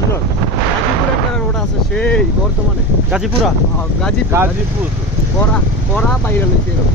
সুন্দর গাজীপুর একটা রোড আছে সেই বর্তমানে। গাজীপুরা? হ্যাঁ, গাজীপুর গাজীপুর। করা করা বাইরে লইছে এরকম।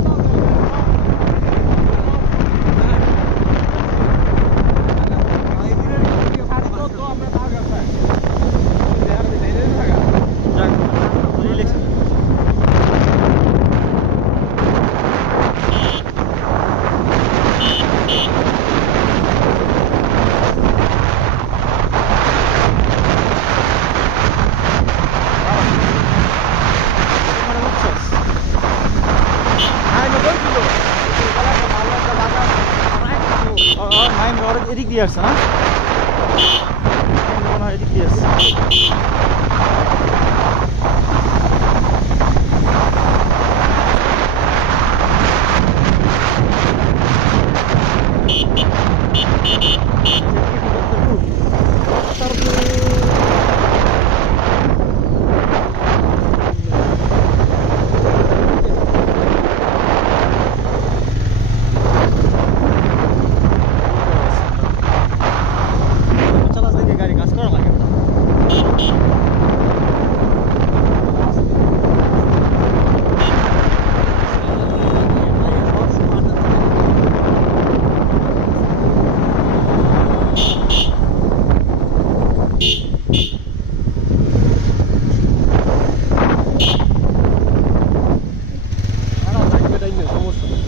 sen erik diyersen ha. Sen bana erik diyersin.